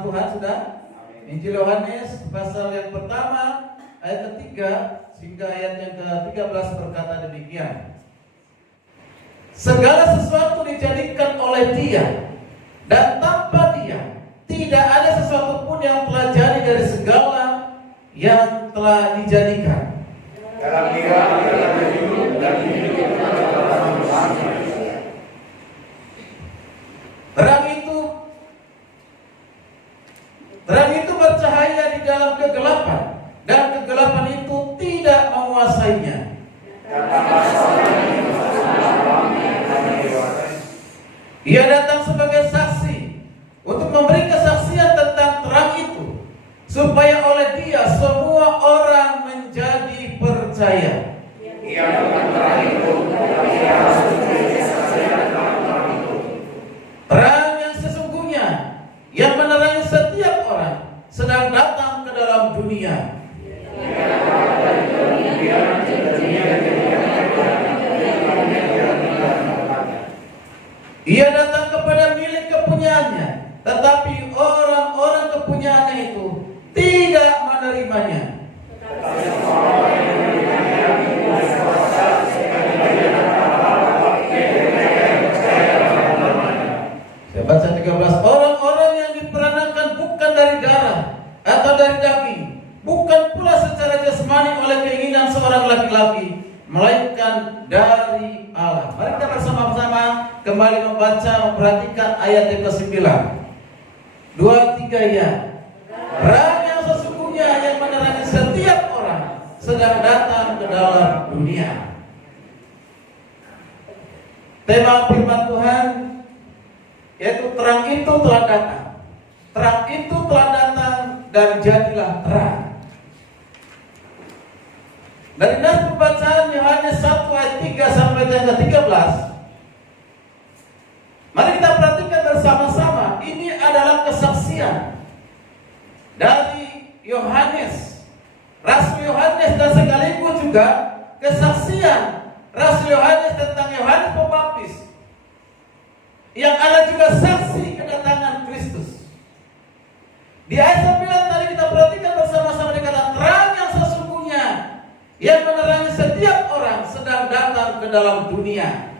firman Tuhan sudah. Injil Yohanes pasal yang pertama ayat ketiga hingga ayat yang ke-13 berkata demikian. Segala sesuatu dijadikan oleh Dia, dan tanpa Dia tidak ada sesuatu pun yang telah jadi dari segala yang telah dijadikan. Dalam Dia adalah hidup dan hidup adalah manusia. Terang itu bercahaya di dalam kegelapan, dan kegelapan itu tidak menguasainya. Ia datang sebagai saksi untuk memberi kesaksian tentang terang itu, supaya oleh Dia semua orang menjadi percaya. Ia bukan terang itu, tapi Ia harus memberi kesaksian tentang terang itu. Terang yang sesungguhnya yang menerangi setiap orang sedang datang ke dalam dunia. Ia datang kepada milik kepunyaannya, tetapi orang-orang kepunyaannya itu tidak menerimanya. Saya baca 13. Orang-orang yang diperankan bukan dari darah atau dari daging, bukan pula secara jasmani oleh keinginan seorang laki-laki, melainkan dari Allah. Mari kita bersama-sama kembali memperhatikan ayat yang ke-9. 2-3 ya. Terang yang sesungguhnya yang menerangi setiap orang sedang datang ke dalam dunia. Tema firman Tuhan yaitu terang itu telah datang. Terang itu telah datang dan jadilah terang. Dari nas pembacaan Yohanes 1 ayat 3 sampai ayat 13. Mari kita perhatikan bersama-sama. Ini adalah kesaksian dari Yohanes, Rasul Yohanes, dan sekaligus juga kesaksian Rasul Yohanes tentang Yohanes Pembaptis, yang ada juga saksi kedatangan Kristus. Di ayat 9 tadi kita perhatikan bersama-sama dikatakan terang yang sesungguhnya yang menerangi setiap orang sedang datang ke dalam dunia.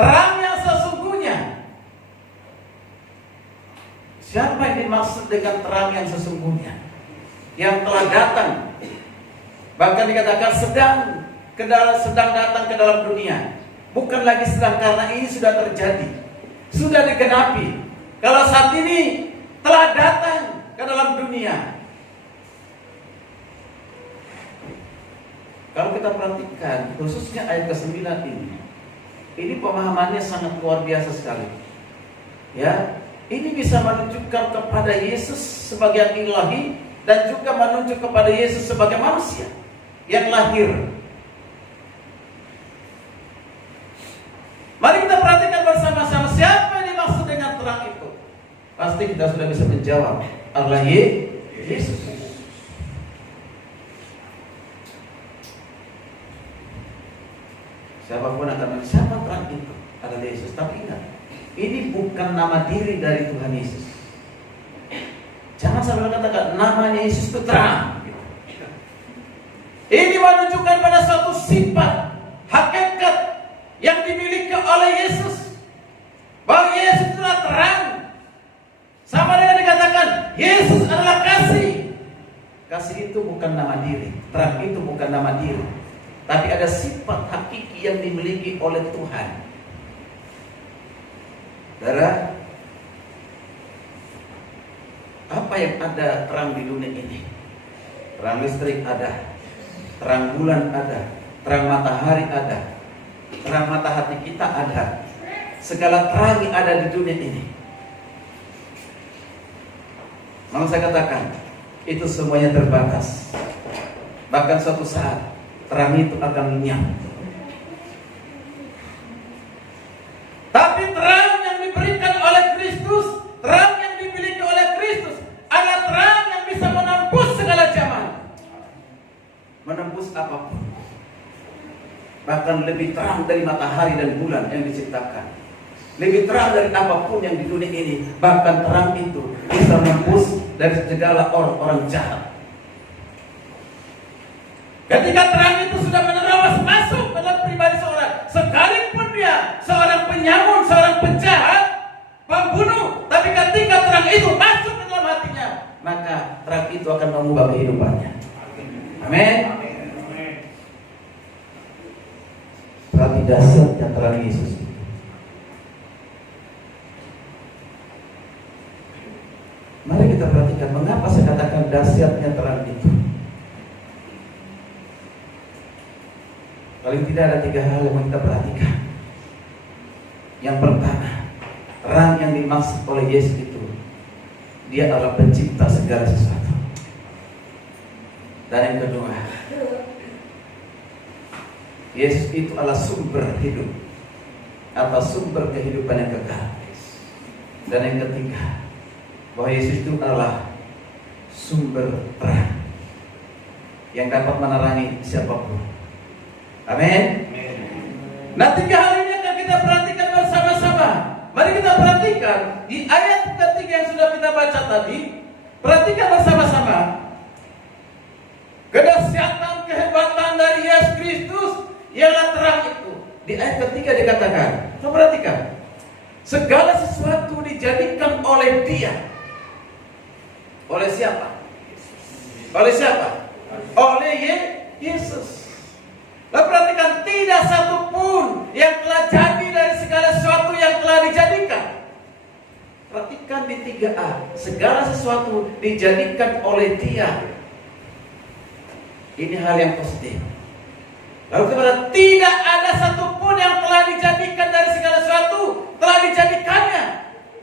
Terang yang sesungguhnya. Siapa yang dimaksud dengan terang yang sesungguhnya? Yang telah datang. Bahkan dikatakan sedang datang ke dalam dunia. Bukan lagi sedang, karena ini sudah terjadi, sudah digenapi. Kalau saat ini telah datang ke dalam dunia. Kalau kita perhatikan khususnya ayat ke-9 ini pemahamannya sangat luar biasa sekali. Ya, ini bisa menunjukkan kepada Yesus sebagai yang ilahi dan juga menunjuk kepada Yesus sebagai manusia yang lahir. Mari kita perhatikan bersama-sama siapa yang dimaksud dengan terang itu. Pasti kita sudah bisa menjawab, adalah Yesus. Siapapun akan siapa terang itu adalah Yesus. Tapi ingat, ini bukan nama diri dari Tuhan Yesus. Jangan sampai katakan namanya Yesus itu terang. Ini menunjukkan pada suatu sifat hakikat yang dimiliki oleh Yesus, bahwa Yesus adalah terang. Sama dengan dikatakan Yesus adalah kasih. Kasih itu bukan nama diri, terang itu bukan nama diri, tapi ada sifat hakiki yang dimiliki oleh Tuhan. Saudara, apa yang ada terang di dunia ini? Terang listrik ada, terang bulan ada, terang matahari ada, terang mata hati kita ada. Segala terang yang ada di dunia ini. Maka saya katakan, itu semuanya terbatas. Bahkan suatu saat terang itu akan lenyap. Tapi terang yang diberikan oleh Kristus, terang yang dimiliki oleh Kristus, adalah terang yang bisa menembus segala zaman, menembus apapun. Bahkan lebih terang dari matahari dan bulan yang diciptakan. lebih terang dari apapun yang di dunia ini. Bahkan terang itu bisa menembus dari segala orang-orang jahat. Ketika terang itu sudah menerobos masuk ke dalam pribadi seorang, sekalipun dia seorang penyamun, seorang penjahat, pembunuh, tapi ketika terang itu masuk ke dalam hatinya, maka terang itu akan mengubah kehidupannya. Amin. Berarti dahsyatnya terang Yesus. Mari kita perhatikan mengapa saya katakan dahsyatnya terang itu. Paling tidak ada 3 hal yang kita perhatikan. Yang pertama, terang yang dimaksud oleh Yesus itu, dia adalah pencipta segala sesuatu. Dan yang kedua, Yesus itu adalah sumber hidup atau sumber kehidupan yang kekal. Dan yang ketiga, bahwa Yesus itu adalah sumber terang yang dapat menerangi siapapun. Amin. Nah, 3 hal ini akan kita perhatikan bersama-sama. Mari kita perhatikan di ayat ketiga yang sudah kita baca tadi. Perhatikan bersama-sama kedahsyatan, kehebatan dari Yesus Kristus ialah terang itu. Di ayat ketiga dikatakan, coba perhatikan, segala sesuatu dijadikan oleh Dia. Oleh siapa? Oleh siapa? Oleh Yesus. Lalu perhatikan, tidak satu pun yang telah jadi dari segala sesuatu yang telah dijadikan. Perhatikan di 3A, segala sesuatu dijadikan oleh Dia. Ini hal yang positif. Lalu kemudian, tidak ada satu pun yang telah dijadikan dari segala sesuatu telah dijadikannya.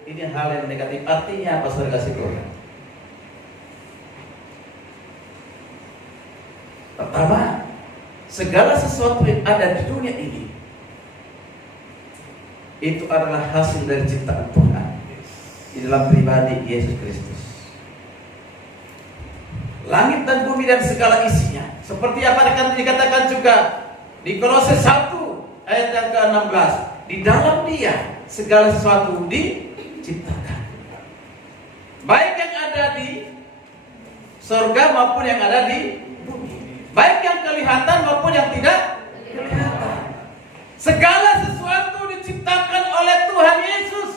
Ini hal yang negatif. Artinya apa, saudara kasih Tuhan? Pertama, segala sesuatu yang ada di dunia ini itu adalah hasil dari ciptaan Tuhan di dalam pribadi Yesus Kristus. Langit dan bumi dan segala isinya, seperti apa yang dikatakan juga di Kolose 1 ayat yang ke-16, di dalam Dia segala sesuatu diciptakan, baik yang ada di surga maupun yang ada di bumi, baik yang kelihatan maupun yang tidak kelihatan. Segala sesuatu diciptakan oleh Tuhan Yesus.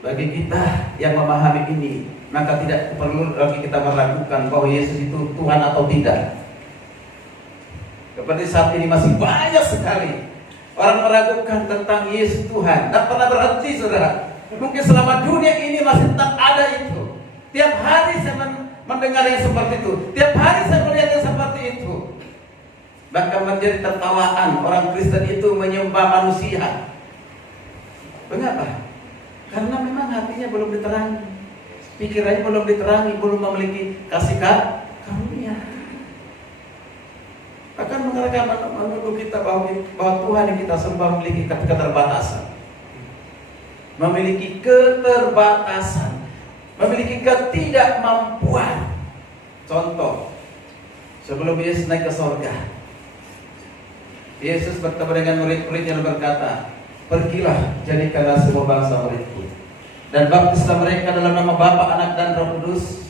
Bagi kita yang memahami ini, maka tidak perlu lagi kita meragukan bahwa Yesus itu Tuhan atau tidak. Seperti saat ini masih banyak sekali orang meragukan tentang Yesus Tuhan. Tak pernah berhenti, saudara. Mungkin selama dunia ini masih tetap ada itu. Tiap hari saya mendengar yang seperti itu. Tiap hari saya melihat yang seperti itu. Bahkan menjadi tertawaan orang Kristen itu menyembah manusia. Mengapa? Karena memang hatinya belum diterangi, pikirannya belum diterangi, belum memiliki kasih karunia. Bahkan mereka menuduh kita bahwa Tuhan yang kita sembah memiliki keterbatasan, memiliki keterbatasan, memiliki ketidakmampuan. Contoh, sebelum Yesus naik ke surga, Yesus bertemu dengan murid-muridnya dan berkata, pergilah, jadikanlah semua bangsa muridku, dan baptislah mereka dalam nama Bapa, Anak, dan Roh Kudus.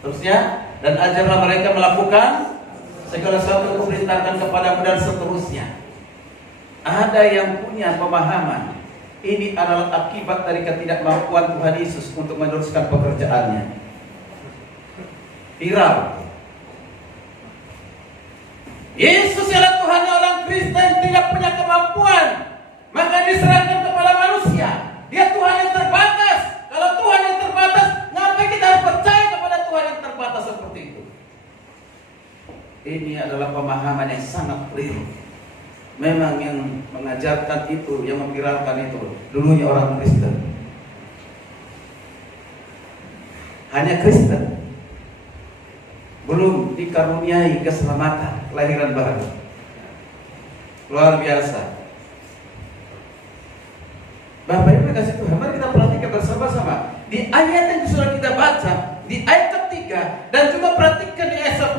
Terusnya, dan ajarlah mereka melakukan segala sesuatu yang kuperintahkan kepadamu, dan seterusnya. Ada yang punya pemahaman ini adalah akibat dari ketidakmampuan Tuhan Yesus untuk meneruskan pekerjaannya. Viral. Yesus adalah Tuhan orang Kristen tidak punya kemampuan, maka diserahkan kepada manusia. Dia Tuhan yang terbatas. Kalau Tuhan yang terbatas, ngapain kita harus percaya kepada Tuhan yang terbatas seperti itu? Ini adalah pemahaman yang sangat keliru. Memang yang mengajarkan itu, yang memviralkan itu, dulunya orang Kristen. Hanya Kristen, belum dikaruniai keselamatan, kelahiran baru. Luar biasa. Bapak Ibu kasih Tuhan, mari kita perhatikan bersama-sama di ayat yang sudah kita baca, di ayat ketiga, dan juga perhatikan di ayat 10,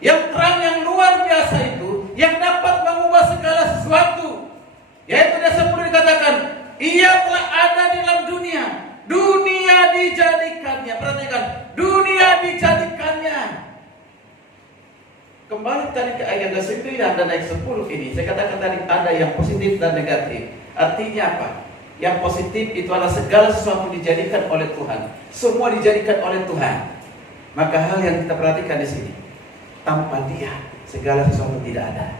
yang terang yang luar biasa itu, yang dapat mengubah segala sesuatu. 9 dan ayat 10 ini, saya katakan tadi ada yang positif dan negatif. Artinya apa? Yang positif itu adalah segala sesuatu dijadikan oleh Tuhan. Semua dijadikan oleh Tuhan. Maka hal yang kita perhatikan di sini, tanpa Dia segala sesuatu tidak ada.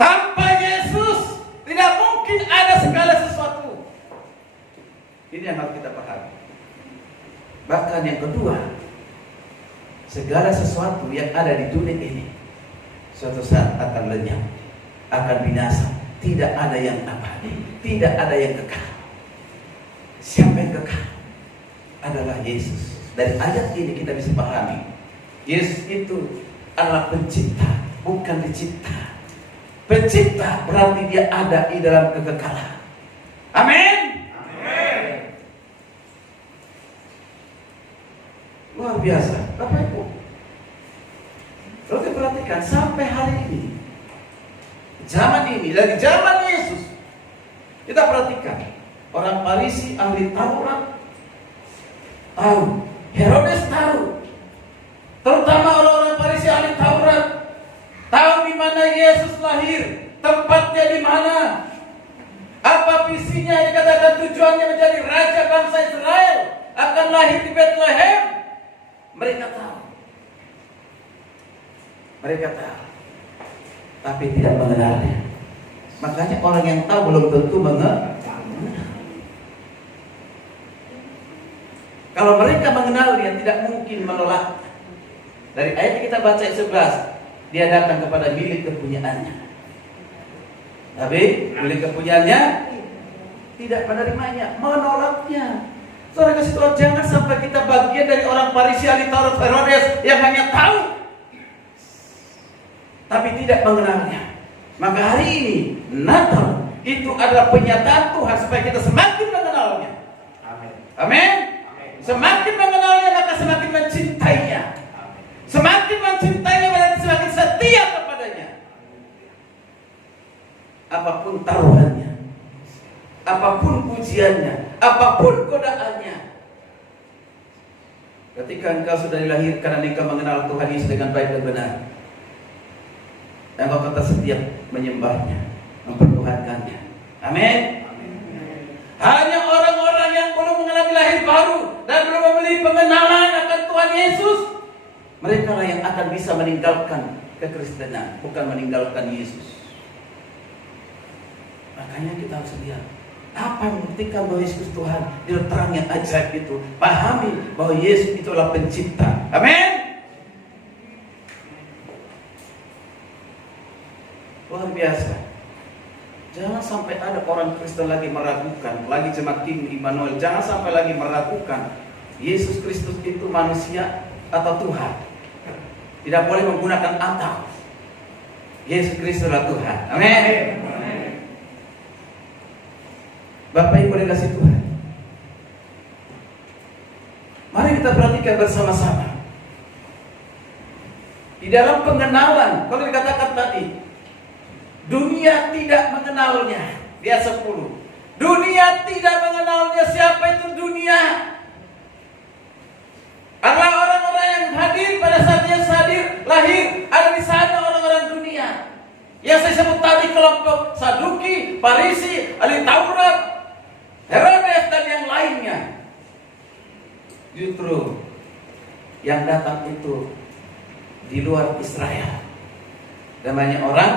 Tanpa Yesus tidak mungkin ada segala sesuatu. Ini yang harus kita pahami. Bahkan yang kedua, segala sesuatu yang ada di dunia ini suatu saat akan lenyap, akan binasa. Tidak ada yang abadi, tidak ada yang kekal. Siapa yang kekal? Adalah Yesus. Dari ayat ini kita bisa pahami, Yesus itu adalah pencipta, bukan dicipta. Pencipta berarti Dia ada di dalam kekekalan. Amin. Amin. Luar biasa, Bapak Ibu. Kalau kita perhatikan sampai hari ini, zaman ini, dari zaman Yesus, kita perhatikan orang Farisi, ahli Taurat tahu, Herodes tahu, terutama orang-orang Farisi ahli Taurat tahu di mana Yesus lahir, tempatnya di mana, apa visinya, dikatakan tujuannya menjadi raja bangsa Israel, akan lahir di Bethlehem. Mereka tahu, tapi tidak mengenalnya. Makanya orang yang tahu belum tentu mengenal. Kalau mereka mengenalnya, tidak mungkin menolak. Dari ayat kita baca ayat 11, Dia datang kepada milik kepunyaannya, tapi milik kepunyaannya tidak menerimanya, menolaknya. Saudara kasih Tuhan, jangan sampai kita bagian dari orang Farisi, ahli Taurat, Herodes yang hanya tahu tapi tidak mengenalnya. Maka hari ini Natal itu adalah penyataan Tuhan supaya kita semakin mengenalnya. Amin. Amin. Semakin mengenalnya maka semakin mencintainya. Semakin mencintainya berarti semakin setia kepadanya. Apapun taruhannya, apapun pujiannya, apapun godaannya. Ketika engkau sudah dilahirkan dan engkau mengenal Tuhan Yesus dengan baik dan benar, engkau tetap setia menyembahnya, mempertuhankannya. Amin. Hanya orang-orang yang belum mengalami lahir baru dan belum memiliki pengenalan akan Tuhan Yesus, mereka lah yang akan bisa meninggalkan kekristenan, bukan meninggalkan Yesus. Makanya kita harus lihat apa yang membuktikan bahwa Yesus Tuhan, dia terang yang ajaib itu. Pahami bahwa Yesus itu adalah pencipta. Amin. Luar biasa. Jangan sampai ada orang Kristen lagi meragukan, lagi jemaat King Immanuel, jangan sampai lagi meragukan Yesus Kristus itu manusia atau Tuhan. Tidak boleh menggunakan atau. Yesus Kristus adalah Tuhan. Amin. Bapak Ibu dikasih Tuhan, mari kita perhatikan bersama-sama. Di dalam pengenalan, kalau dikatakan tadi, dunia tidak mengenalnya. Dia 10. Dunia tidak mengenalnya. Siapa itu dunia? Adalah orang-orang yang hadir pada saat dia lahir. Ada di sana orang-orang dunia. Yang saya sebut tadi kelompok Saduki, Farisi, ahli Taurat, Herodes dan yang lainnya. Justru yang datang itu di luar Israel. Namanya orang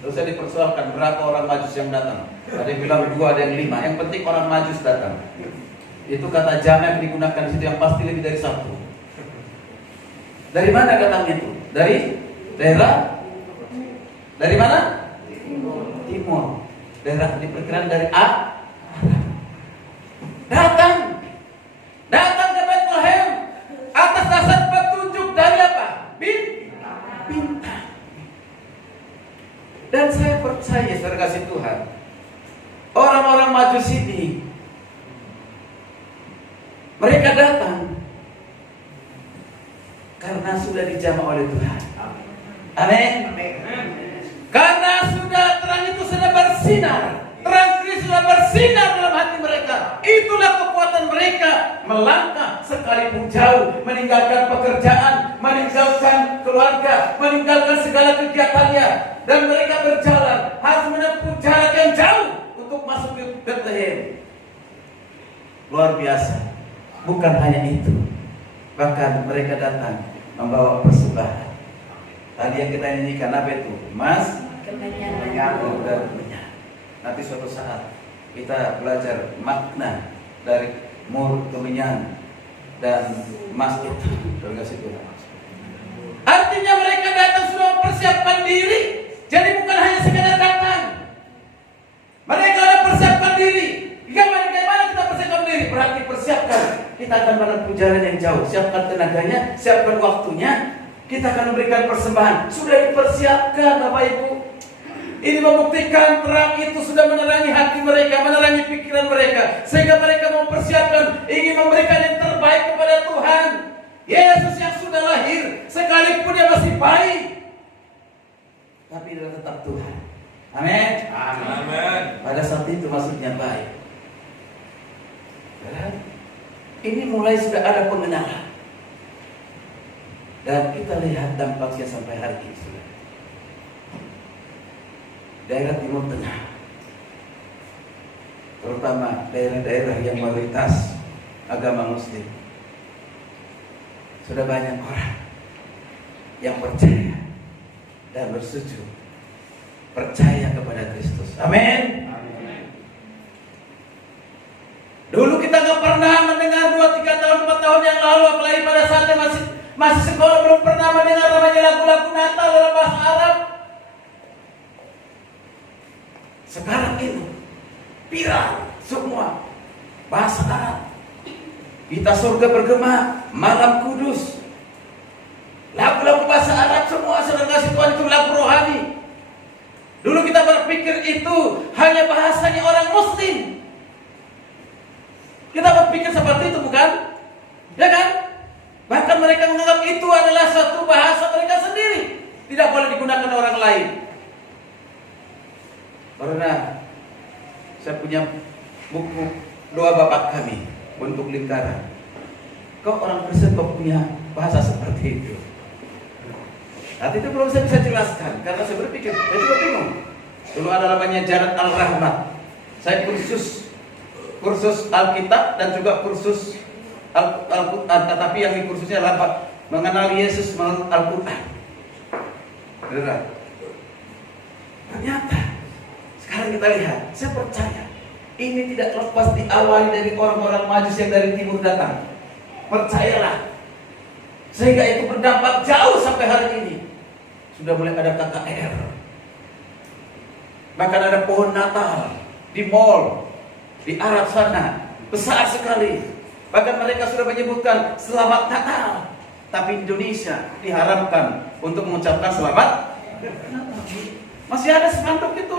Terus saya dipersoalkan berapa orang Majus yang datang. Ada yang bilang 2, ada yang 5. Yang penting orang Majus datang. Itu kata jam yang digunakan di situ yang pasti lebih dari 1. Dari mana datangnya itu? Dari daerah? Dari mana? Timur. Daerah diperkirakan dari Datang ke Bethlehem atas dasar petunjuk dari apa? Bintang. Dan saya percaya, saudara kasih Tuhan, orang-orang Majus ini, mereka datang karena sudah dijamah oleh Tuhan. Amin. Karena sudah terang itu sudah bersinar, terang Kristus sudah bersinar dalam hati mereka. Itulah kekuatan mereka melangkah sekalipun jauh, meninggalkan pekerjaan, meninggalkan keluarga, meninggalkan segala kegiatannya, dan mereka berjalan harus menempuh jarak yang jauh untuk masuk ke Bethlehem. Luar biasa. Bukan hanya itu, bahkan mereka datang membawa persembahan. Tadi yang kita nyanyikan apa itu? Mas, kemenyan dan kemenyan. Nanti suatu saat kita belajar makna dari mur, kemenyan, dan emas itu. Artinya mereka datang sudah mempersiapkan diri. Jadi bukan hanya sekadar datang. Mereka sudah persiapkan diri. Bagaimana kita persiapkan diri? Berarti persiapkan. Kita akan menempuh jalan yang jauh. Siapkan tenaganya, siapkan waktunya. Kita akan memberikan persembahan. Sudah dipersiapkan Bapak Ibu. Ini membuktikan terang itu sudah menerangi hati mereka, menerangi pikiran mereka, sehingga mereka mempersiapkan, ingin memberikan yang terbaik kepada Tuhan. Yesus yang sudah lahir, sekalipun dia masih bayi, tapi dia tetap Tuhan. Amin. Amin. Pada saat itu maksudnya baik. Ini mulai sudah ada pengenalan. Dan kita lihat dampaknya sampai hari ini sudah. Daerah Timur Tengah, terutama daerah-daerah yang mayoritas agama Muslim, sudah banyak orang yang percaya dan bersujud, percaya kepada Kristus. Amin. Dulu kita gak pernah mendengar 2, 3 tahun, 4 tahun yang lalu, apalagi pada saatnya masih sekolah, belum pernah mendengar namanya lagu-lagu Natal dalam bahasa Arab. Sekarang itu viral semua bahasa Arab. Kita surga bergema, malam kudus, lagu-lagu bahasa Arab semua sudah kasih Tuhan, itu lagu rohani. Dulu kita berpikir itu hanya bahasanya orang Muslim. Kita berpikir seperti itu, bukan? Ya kan? Bahkan mereka menganggap itu adalah satu bahasa mereka sendiri, tidak boleh digunakan orang lain. Karena saya punya buku Doa Bapak Kami, bentuk lingkaran. Kok orang Kristen kok punya bahasa seperti itu? Nanti itu belum saya bisa jelaskan, karena saya berpikir, saya juga bingung. Dulu ada namanya Jarat Al-Rahmat. Saya kursus Alkitab dan juga kursus Al-Quran, tetapi yang di kursusnya adalah mengenal Yesus menurut Al-Quran. Ternyata sekarang kita lihat, saya percaya ini tidak lepas diawali dari orang-orang Majus yang dari timur datang. Percayalah, sehingga itu berdampak jauh sampai hari ini. Sudah mulai ada KKR, bahkan ada pohon Natal di mall di Arab sana, besar sekali. Bahkan mereka sudah menyebutkan Selamat Natal, tapi Indonesia diharamkan untuk mengucapkan Selamat Natal. Masih ada spanduk itu,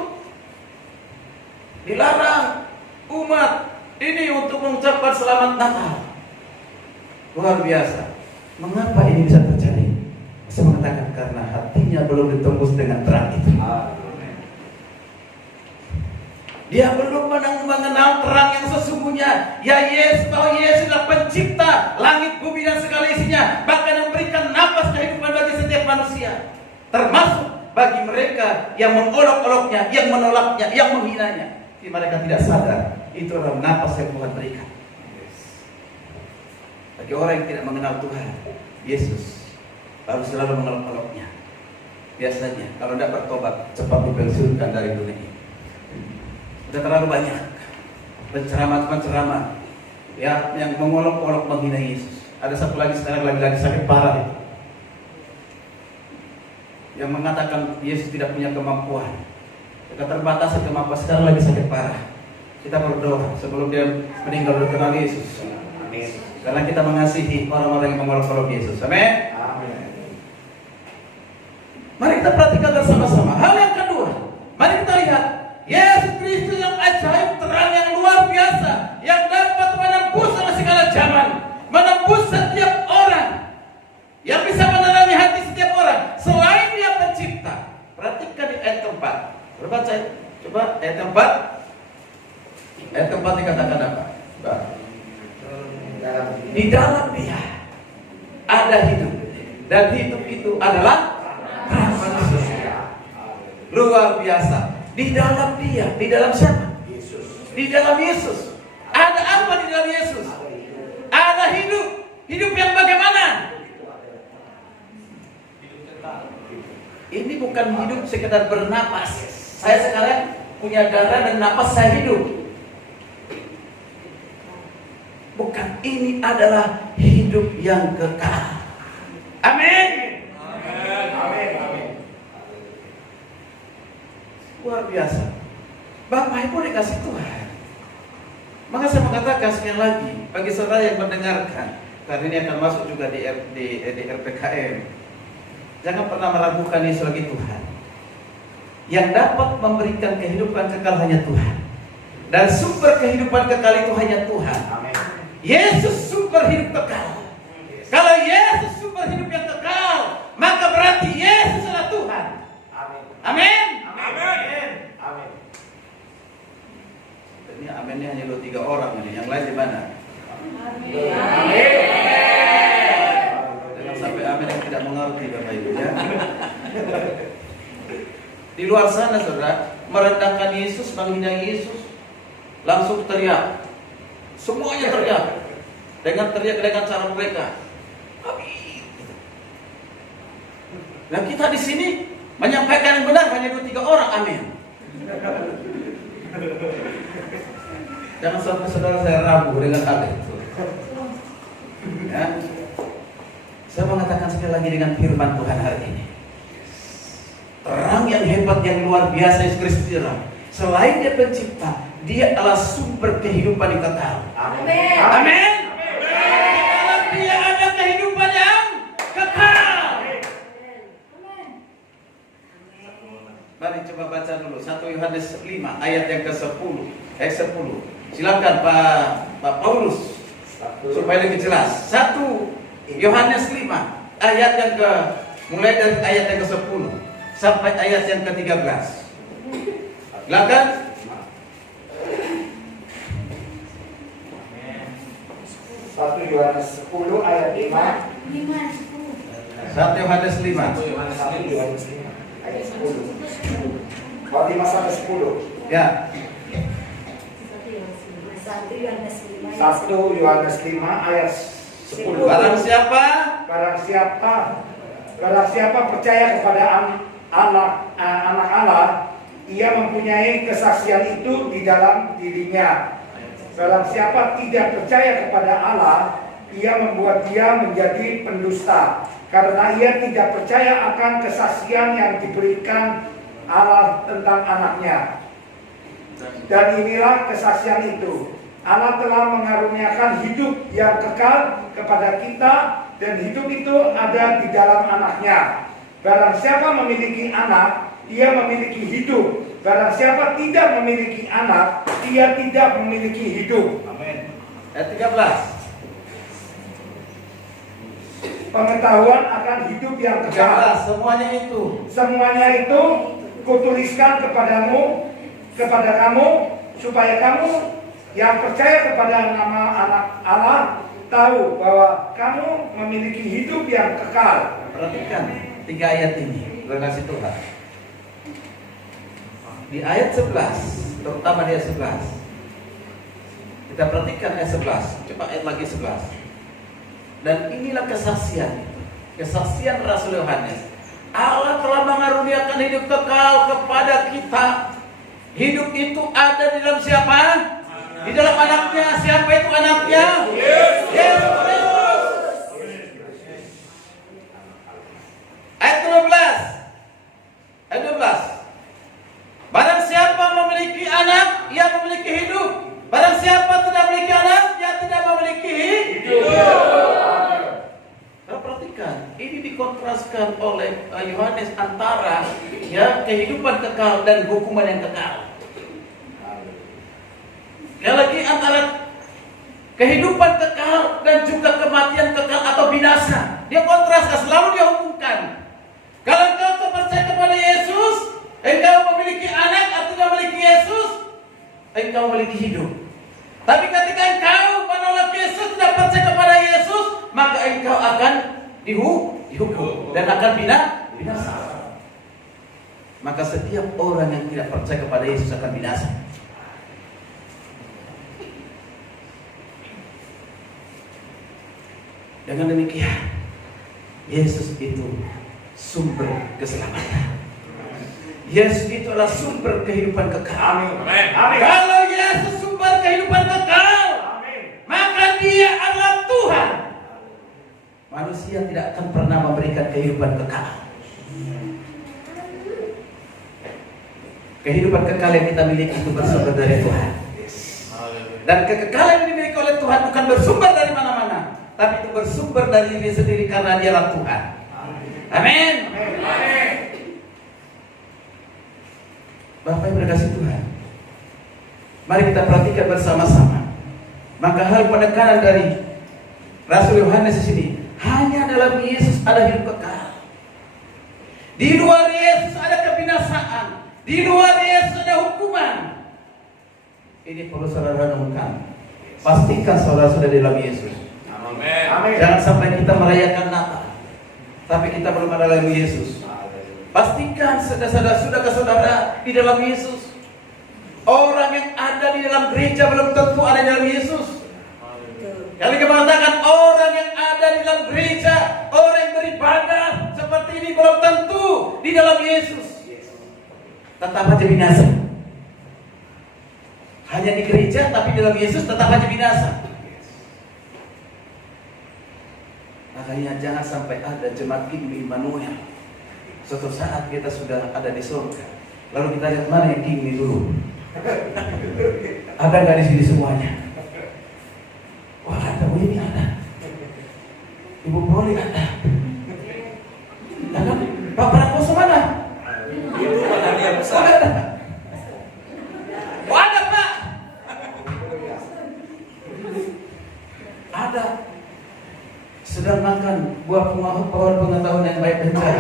dilarang umat ini untuk mengucapkan Selamat Natal. Luar biasa. Mengapa ini bisa terjadi? Saya mengatakan karena hatinya belum ditembus dengan terang itu. Dia belum mengenal terang yang sesungguhnya. Ya Yesus, bahwa Yesus adalah pencipta langit, bumi dan segala isinya, bahkan yang memberikan napas kehidupan bagi setiap manusia, termasuk bagi mereka yang mengolok-oloknya, yang menolaknya, yang menghinanya. Tapi mereka tidak sadar itu adalah napas yang Tuhan berikan. Bagi orang yang tidak mengenal Tuhan, Yesus harus selalu mengolok-oloknya. Biasanya kalau tidak bertobat, cepat dipensiunkan dari dunia ini. Sudah terlalu banyak penceramah ya yang mengolok-olok menghina Yesus. Ada satu lagi sekarang lagi sakit parah, yang mengatakan Yesus tidak punya kemampuan, keterbatasan kemampuan. Sekarang lagi sakit parah. Kita berdoa sebelum dia meninggal berkenal Yesus. Amin. Karena kita mengasihi orang-orang yang mengolok-olok Yesus. Amin. Mari kita perhatikan bersama-sama. Hal yang kedua, mari kita lihat Yesus Kristus yang ajaib, terang yang luar biasa, yang dapat menembus segala zaman, menembus setiap orang, yang bisa menerangi hati setiap orang. Selain Dia pencipta, perhatikan di ayat keempat. Berbaca, coba ayat keempat. Dan hidup itu adalah terang manusia. Luar biasa. Di dalam dia, di dalam siapa? Di dalam Yesus. Ada apa di dalam Yesus? Ada hidup. Hidup yang bagaimana? Ini bukan hidup sekedar bernapas. Saya sekarang punya darah dan napas, saya hidup. Bukan, ini adalah hidup yang kekal. Amin. Luar biasa. Bapak Ibu dikasih Tuhan. Maka saya mengatakan sekali lagi bagi saudara yang mendengarkan, karena ini akan masuk juga di RPKM. Jangan pernah meragukan Yesus sebagai Tuhan. Yang dapat memberikan kehidupan kekal hanya Tuhan. Dan sumber kehidupan kekal itu hanya Tuhan. Amin. Yesus sumber hidup kekal. Kalau Yesus sumber hidup yang kekal, maka berarti Yesus adalah Tuhan. Amin. Amin. Amin. Ini aminnya hanya 2-3 orang ini. Yang lain di mana? Amin. Jangan sampai amin yang tidak mengerti Bapak Ibu ya. Di luar sana saudara, merendahkan Yesus, menghina Yesus, langsung teriak. Semuanya teriak. Dengan cara mereka. Amin. Nah kita di sini menyampaikan yang benar hanya 2-3 orang. Amin. Jangan sampai saudara saya ragu dengan hal itu. Ya. Saya mengatakan sekali lagi dengan firman Tuhan hari ini. Terang yang hebat, yang luar biasa Yesus Kristus. Selain dia pencipta, dia adalah sumber kehidupan yang kekal. Amin. Amin. Di dalam dia ada kehidupan yang kekal. Mari coba baca dulu 1 Yohanes 5 ayat yang ke-10. 10. Silakan Pak Paulus supaya lebih jelas. 1 Yohanes 5 ayat yang mulai dari ayat yang ke-10 sampai ayat yang ke-13. Silakan. 1 Yohanes 10 ayat 5. 1 Yohanes 5 1 Yohanes 5 ayat 10. 5 sampai 10. ya. 1 Yohanes 5 ayat 10. Barang siapa percaya kepada anak Allah, ia mempunyai kesaksian itu di dalam dirinya. Barang siapa tidak percaya kepada Allah, ia membuat dia menjadi pendusta, karena ia tidak percaya akan kesaksian yang diberikan Allah tentang anaknya. Dan inilah kesaksian itu: Allah telah mengaruniakan hidup yang kekal kepada kita, dan hidup itu ada di dalam anaknya. Barang siapa memiliki anak, ia memiliki hidup. Barang siapa tidak memiliki anak, ia tidak memiliki hidup. Amin. Ayat 13. Pengetahuan akan hidup yang kekal. Semuanya itu kutuliskan kepada kamu, supaya kamu yang percaya kepada nama anak Allah tahu bahwa kamu memiliki hidup yang kekal. Perhatikan 3 ayat ini, relasi Tuhan. Di ayat 11, terutama di ayat 11. Kita perhatikan ayat 11. Coba ayat lagi 11. Dan inilah kesaksian Rasul Yohanes. Allah telah mengaruniakan hidup kekal kepada kita. Hidup itu ada di dalam siapa? Di dalam anaknya. Siapa itu anaknya? Yesus Kristus. Ayat 12. Ayat 12. Barang siapa memiliki anak, ia memiliki hidup. Barang siapa tidak memiliki anak, ia tidak memiliki hidup. Nah, perhatikan, ini dikontraskan oleh Yohanes antara kehidupan kekal dan hukuman yang kekal. Sekali lagi, antara kehidupan kekal dan juga kematian kekal atau binasa. Dia kontraskan, selalu dia hubungkan. Kalau engkau percaya kepada Yesus, engkau memiliki anak atau tidak memiliki Yesus, engkau memiliki hidup. Tapi ketika engkau menolak Yesus, tidak percaya kepada Yesus, maka engkau akan dihukum dan akan binasa. Maka setiap orang yang tidak percaya kepada Yesus akan binasa. Dengan demikian, Yesus itu sumber keselamatan. Yesus itu adalah sumber kehidupan kekal. Amin. Kalau Yesus sumber kehidupan kekal, maka Dia adalah Tuhan. Manusia tidak akan pernah memberikan kehidupan kekal. Kehidupan kekal yang kita miliki itu bersumber dari Tuhan. Dan kekekalan yang dimiliki oleh Tuhan bukan bersumber dari mana-mana, tapi itu bersumber dari diri sendiri karena Dia adalah Tuhan. Amin. Bapak yang berkasih Tuhan, mari kita perhatikan bersama-sama. Maka hal penekanan dari Rasul Yohanes di sini, hanya dalam Yesus ada hidup kekal. Di luar Yesus ada kebinasaan. Di luar Yesus ada hukuman. Ini perlu saudara renungkan. Pastikan saudara sudah di dalam Yesus. Amin. Jangan sampai kita merayakan Natal, tapi kita belum ada dalam Yesus. Pastikan saudara di dalam Yesus. Orang yang ada di dalam gereja belum tentu ada di dalam Yesus. Kali kita mengatakan orang yang ada di dalam gereja, orang yang beribadah seperti ini belum tentu di dalam Yesus. Tetap aja binasa. Hanya di gereja tapi di dalam Yesus tetap aja binasa. Makanya jangan sampai ada jemaat King Immanuel. Suatu saat kita sudah ada di surga, lalu kita lihat mana yang King dulu. Ada nggak di sini semuanya? Wah, ada, ini ada. Ibu Poli ada. Kan? Pak Prakoso mana? Itu ada dia besar. Ada. Oh, ada Pak. Ada. Sedang makan buah pohon pengetahuan yang baik dan jahat.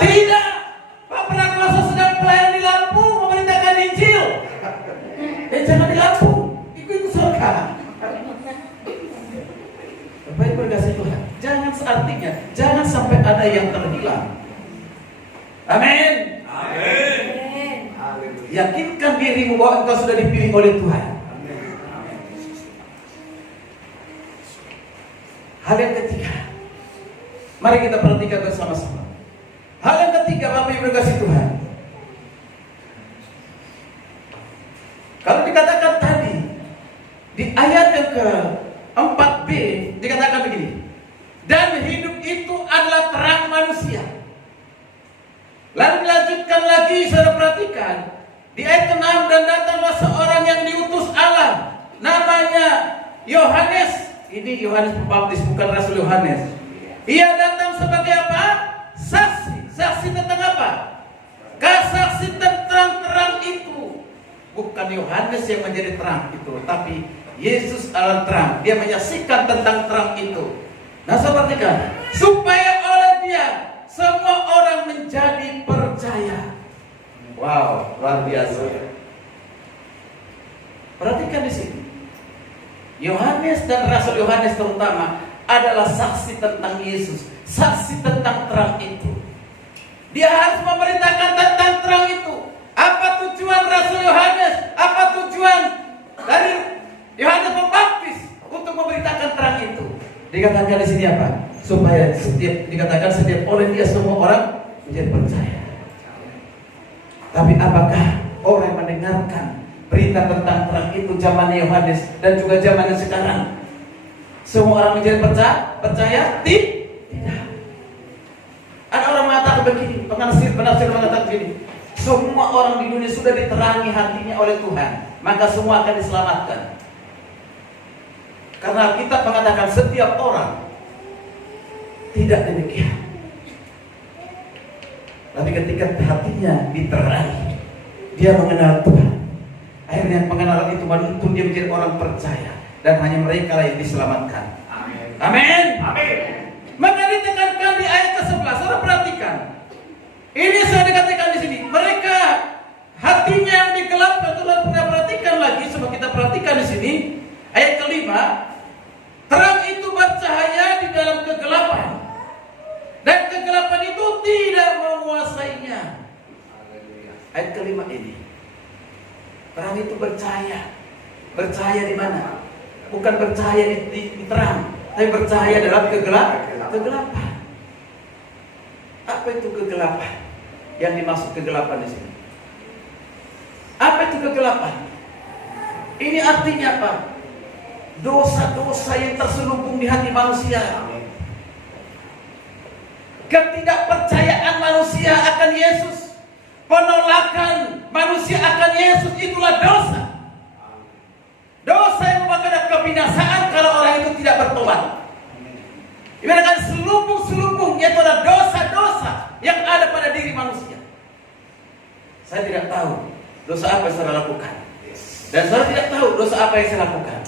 Tidak, Pak Prakoso sedang pelayan di Lampung memberitakan Injil. Jangan di Lampung, itu surga. Baik berkasih Tuhan. Jangan seartinya, jangan sampai ada yang terhilang. Amin. Yakinkan dirimu bahwa engkau sudah dipilih oleh Tuhan. Hal yang ketiga, mari kita perhatikan bersama-sama. Hal yang ketiga, Bapak Ibu kasih Tuhan. Kalau dikatakan tadi di ayat yang ke-4b dikatakan begini, dan hidup itu adalah terang manusia. Lalu dilanjutkan lagi, saudara perhatikan di ayat ke-6, dan datanglah seorang yang diutus Allah, namanya Yohanes. Ini Yohanes Pembaptis, bukan Rasul Yohanes. Ia datang sebagai apa? Saksi tentang apa? Kesaksian terang itu. Bukan Yohanes yang menjadi terang itu, tapi Yesus adalah terang. Dia menyaksikan tentang terang itu. Nah, perhatikan, supaya oleh Dia semua orang menjadi percaya. Wow, luar biasa. Perhatikan di sini. Yohanes dan Rasul Yohanes terutama adalah saksi tentang Yesus, saksi tentang terang itu. Dia harus memberitakan tentang terang itu. Apa tujuan Rasul Yohanes? Apa tujuan dari Yohanes Pembaptis untuk memberitakan terang itu? Dikatakan di sini apa? Supaya setiap oleh Dia semua orang menjadi percaya. Tapi apakah orang yang mendengarkan berita tentang terang itu zaman Yohanes dan juga zaman sekarang, semua orang menjadi percaya? Tidak. Ada orang mengatakan begini, penafsir mengatakan begini, semua orang di dunia sudah diterangi hatinya oleh Tuhan, maka semua akan diselamatkan. Karena kita mengatakan setiap orang, tidak demikian. Tapi ketika hatinya diterangi, dia mengenal Tuhan. Akhirnya pengenalan itu menuntun dia menjadi orang percaya, dan hanya mereka lah yang diselamatkan. Amin. Maka ditekankan di ayat ke-11, saudara perhatikan. Ini saya dikatakan di sini, mereka hatinya yang digelapkan. Tuhan kita perhatikan lagi, coba kita perhatikan di sini ayat kelima. Terang itu bercahaya di dalam kegelapan, dan kegelapan itu tidak menguasainya. Ayat kelima ini, terang itu bercahaya. Bercahaya di mana? Bukan bercahaya di terang, tapi bercahaya dalam kegelapan. Apa itu kegelapan? Yang dimaksud kegelapan di sini. Apa itu kegelapan? Ini artinya apa? Dosa-dosa yang terselubung di hati manusia. Ketidakpercayaan manusia akan Yesus, penolakan manusia akan Yesus, itulah dosa. Dosa yang membawa kebinasaan kalau orang itu tidak bertobat. Ibaratkan selubung-selubung, yaitu adalah dosa-dosa yang ada pada diri manusia. Saya tidak tahu dosa apa yang saya lakukan, dan saya tidak tahu dosa apa yang saya lakukan.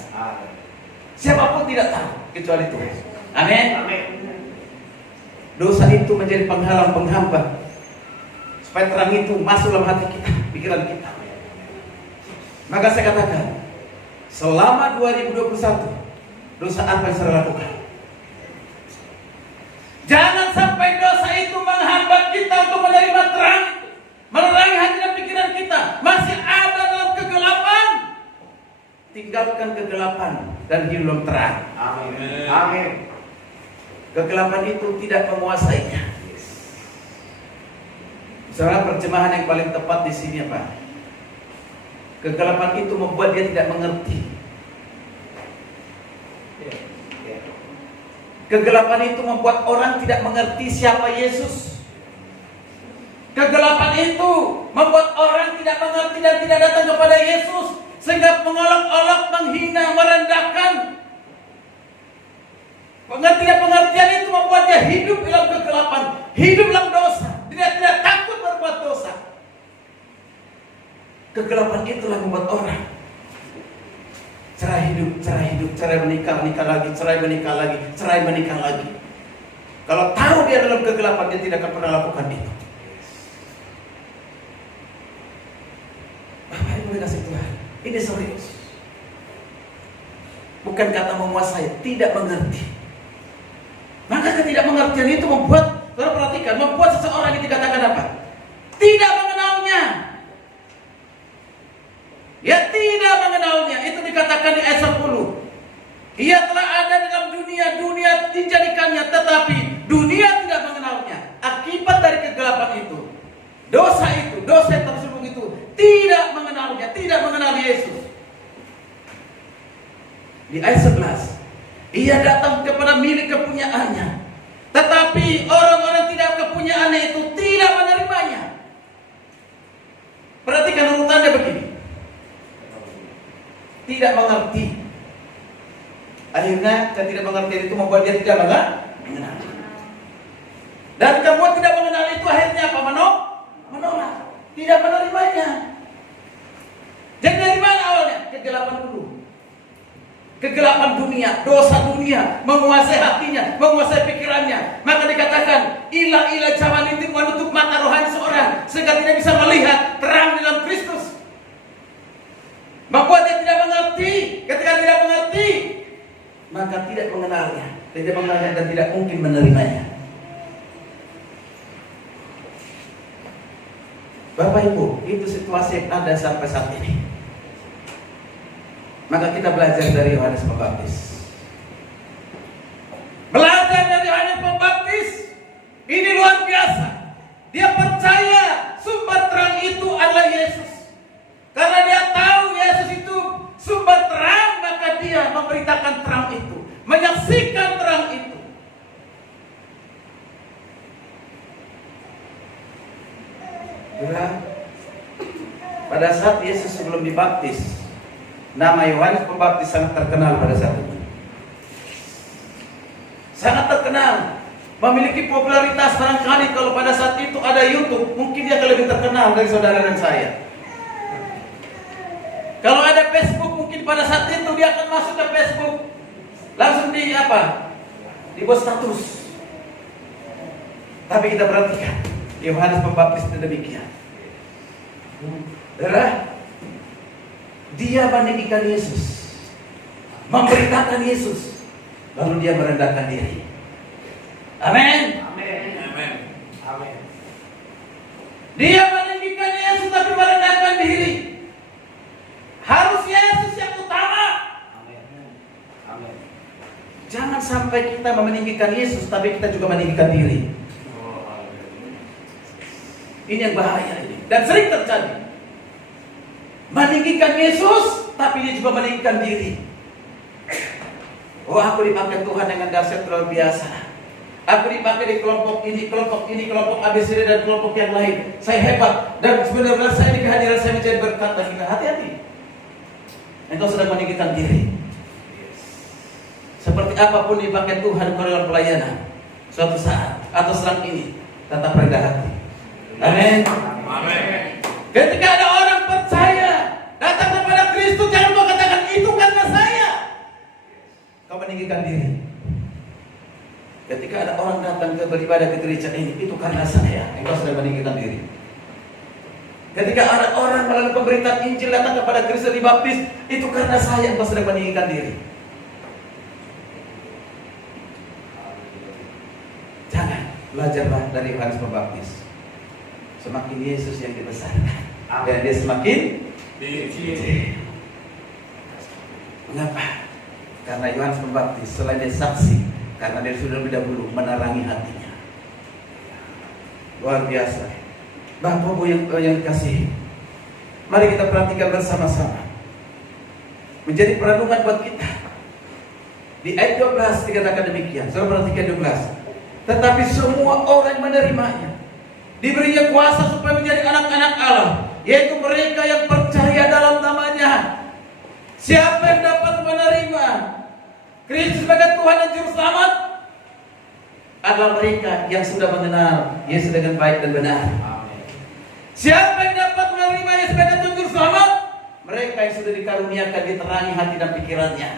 Siapapun tidak tahu kecuali Tuhan. Amin. Dosa itu menjadi penghalang, penghambat supaya terang itu masuk dalam hati kita, pikiran kita. Maka saya katakan, selama 2021, dosa apa yang saya lakukan? Jangan sampai dosa itu menghambat kita untuk menerima terang itu, menerangi hati dan pikiran kita. Masih ada dalam kegelapan, tinggalkan kegelapan dan hidup terang. Amin. Amin. Kegelapan itu tidak menguasainya. Saudara, terjemahan yang paling tepat di sini apa? Kegelapan itu membuat dia tidak mengerti. Kegelapan itu membuat orang tidak mengerti siapa Yesus. Kegelapan itu membuat orang tidak mengerti dan tidak datang kepada Yesus, sehingga mengolok-olok, menghina, merendahkan. Pengertian itu membuat dia hidup dalam kegelapan, hidup dalam dosa, tidak takut berbuat dosa. Kegelapan itulah membuat orang cerai hidup, cerai menikah lagi, cerai menikah lagi. Kalau tahu dia dalam kegelapan, dia tidak akan pernah lakukan itu. Bapak Ibu kasih Tuhan, ini serius. Bukan kata menguasai, tidak mengerti. Maka ketidakmengertian itu membuat, saudara perhatikan, membuat seseorang yang dikatakan apa? Tidak mengenalnya. Ya, tidak mengenalnya. Itu dikatakan di ayat 10. Ia telah ada dalam dunia, dunia dijadikannya, tetapi dunia tidak mengenalnya. Akibat dari kegelapan itu, dosa yang terselubung itu tidak mengenalnya, tidak mengenal Yesus. Di ayat 11, ia datang kepada milik kepunyaannya, tetapi orang-orang tidak kepunyaannya itu tidak menerimanya. Perhatikan urutannya begini. Tidak mengerti. Akhirnya ketidakmengertian itu membuat dia tidak mengenal. Dan kemudian tidak mengenal itu akhirnya apa? Menolak. Tidak menerimanya. Jadi dari mana awalnya? Kegelapan dulu. Kegelapan dunia, dosa dunia menguasai hatinya, menguasai pikirannya. Maka dikatakan ilah-ilah zaman itu menutup mata rohani seorang sehingga tidak bisa melihat terang dalam Kristus. Membuat dia tidak mengerti. Ketika tidak mengerti, maka tidak mengenalnya, dan tidak mungkin menerimanya. Bapak Ibu, itu situasi yang ada sampai saat ini. Maka kita belajar dari Yohanes Pembaptis. Belajar dari Yohanes Pembaptis, ini luar biasa. Dia percaya sumber terang itu adalah Yesus. Karena dia tahu Yesus itu sumber terang, maka dia memberitakan terang itu, menyaksikan terang itu. Pada saat Yesus sebelum dibaptis, nama Yohanes Pembaptis sangat terkenal pada saat itu. Sangat terkenal, memiliki popularitas. Barangkali kalau pada saat itu ada YouTube, mungkin dia akan lebih terkenal dari saudara dan saya. Kalau ada Facebook, mungkin pada saat itu dia akan masuk ke Facebook, langsung dibuat status. Tapi kita perhatikan, Yohanes Pembaptis itu demikian. Saudara, dia meninggikan Yesus, memberitakan Yesus, lalu dia merendahkan diri. Amin. Amin. Dia meninggikan Yesus tapi merendahkan diri. Harus Yesus yang utama. Amin. Jangan sampai kita meninggikan Yesus tapi kita juga meninggikan diri. Ini yang bahaya ini. Dan sering terjadi. Meninggikan Yesus tapi dia juga meninggikan diri. Oh, aku dipakai Tuhan dengan dahsyat luar biasa. Aku dipakai di kelompok ini, kelompok ABCD dan kelompok yang lain. Saya hebat dan sebenarnya saya di kehadiran saya menjadi berkat dan kita hati-hati. Engkau sedang meninggikan diri. Seperti apapun dipakai Tuhan dalam pelayanan, suatu saat atau selang ini tetap rendah hati. Amin. Ketika ada orang percaya datang kepada Kristus, jangan kau katakan itu karena saya. Kau meninggikan diri. Ketika ada orang datang ke beribadah ke gereja ini, itu karena saya. Engkau sudah meninggikan diri. Ketika ada orang melalui pemberitaan Injil datang kepada Kristus dibaptis, itu karena saya. Engkau sudah meninggikan diri. Jangan, belajarlah dari Yohanes Pembaptis. Semakin Yesus yang dibesarkan, dan dia semakin dicintai. Mengapa? Karena Yohanes Pembaptis selain dia saksi, karena dia sudah lebih dahulu menerangi hatinya. Luar biasa. Bapak Ibu yang dikasihi, mari kita perhatikan bersama-sama. Menjadi perenungan buat kita. Di ayat 12 dikatakan demikian. Saudara perhatikan 12. Tetapi semua orang menerimanya, diberinya kuasa supaya menjadi anak-anak Allah, yaitu mereka yang percaya dalam namanya. Siapa yang dapat menerima Kristus sebagai Tuhan dan Juru Selamat? Adalah mereka yang sudah mengenal Yesus dengan baik dan benar. Siapa yang dapat menerima Yesus sebagai Tuhan Juru Selamat? Mereka yang sudah dikaruniakan diterangi hati dan pikirannya,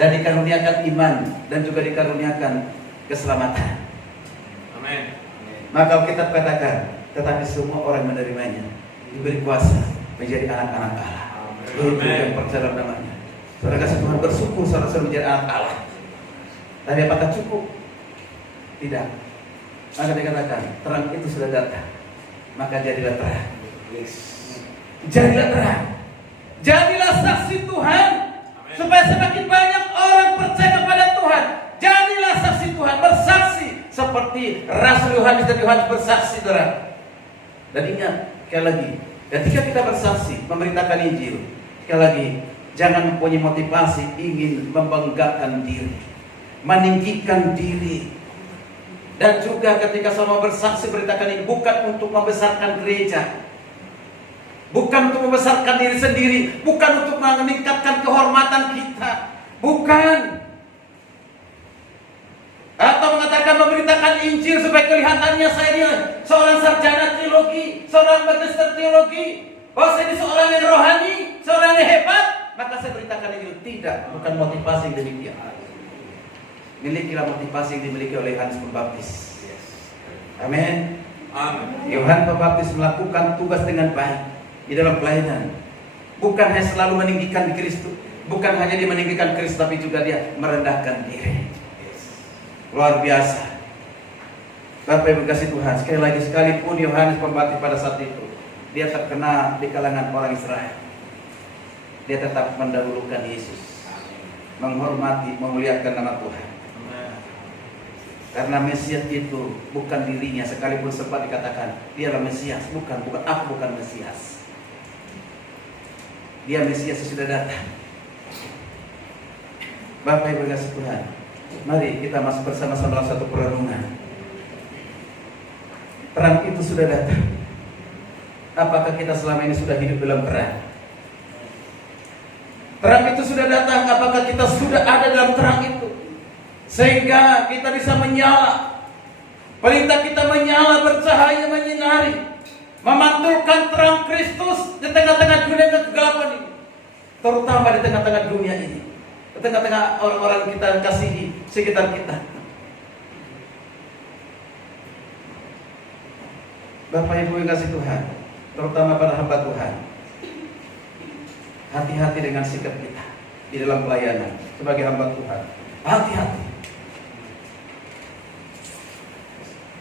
dan dikaruniakan iman, dan juga dikaruniakan keselamatan. Amin. Maka kita katakan, tetapi semua orang menerimanya, diberi kuasa menjadi anak-anak Allah. Itu yang percaya dalam namanya. Saudara kasih Tuhan bersyukur saudara menjadi anak Allah. Tapi apakah cukup? Tidak. Maka dikatakan terang itu sudah datang, maka jadilah terang. Jadilah terang. Jadilah saksi Tuhan. Amen. Supaya semakin banyak orang percaya kepada Tuhan. Jadilah saksi Tuhan, bersaksi seperti Rasul Yohanes dan Yohanes bersaksi, saudara. Dan ingat, sekali lagi, ketika kita bersaksi memberitakan Injil, sekali lagi, jangan mempunyai motivasi ingin membanggakan diri, meninggikan diri. Dan juga ketika sama bersaksi beritakan ini bukan untuk membesarkan gereja, bukan untuk membesarkan diri sendiri, bukan untuk meningkatkan kehormatan kita, bukan. Atau mengatakan memberitakan Injil supaya kelihatannya saya ini seorang sarjana teologi, seorang magister teologi, bahwa saya ini seorang yang rohani, seorang yang hebat, maka saya beritakan Injil. Tidak, bukan motivasi yang demikian. Milikilah motivasi yang dimiliki oleh Yohanes Pembaptis. Amin. Yohanes Pembaptis melakukan tugas dengan baik di dalam pelayanan. Bukan hanya selalu meninggikan Kristus, bukan hanya dia meninggikan Kristus, tapi juga dia merendahkan diri. Luar biasa. Bapak yang berkasih Tuhan, sekali lagi, sekalipun Yohanes Pembaptis pada saat itu dia terkenal di kalangan orang Israel, dia tetap mendahulukan Yesus, menghormati, memuliakan nama Tuhan. Karena Mesias itu bukan dirinya, sekalipun sempat dikatakan dialah Mesias, aku bukan Mesias. Dia Mesias sudah datang. Bapak yang berkasih Tuhan, mari kita masuk bersama-sama dalam satu perenungan. Terang itu sudah datang. Apakah kita selama ini sudah hidup dalam terang? Terang itu sudah datang. Apakah kita sudah ada dalam terang itu? Sehingga kita bisa menyala. Perintah kita menyala, bercahaya, menyinari, memantulkan terang Kristus di tengah-tengah dunia kegelapan ini. Terutama di tengah-tengah dunia ini, di tengah-tengah orang-orang kita kasihi sekitar kita. Bapak Ibu yang kasih Tuhan, terutama pada hamba Tuhan. Hati-hati dengan sikap kita di dalam pelayanan sebagai hamba Tuhan. Hati-hati.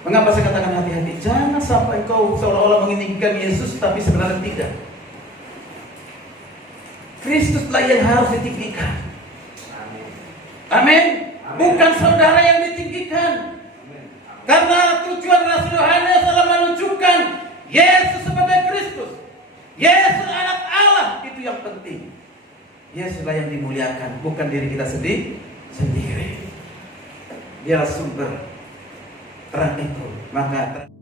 Mengapa saya katakan hati-hati? Jangan sampai kau seolah-olah menginginkan Yesus tapi sebenarnya tidak. Kristuslah yang harus ditinggikan. Amin. Bukan saudara yang ditinggikan. Karena tujuan Rasul Yohanes adalah menunjukkan Yesus sebagai Kristus. Yesus anak Allah, itu yang penting. Yesuslah yang dimuliakan, bukan diri kita sendiri. Dialah sumber terang itu. Maka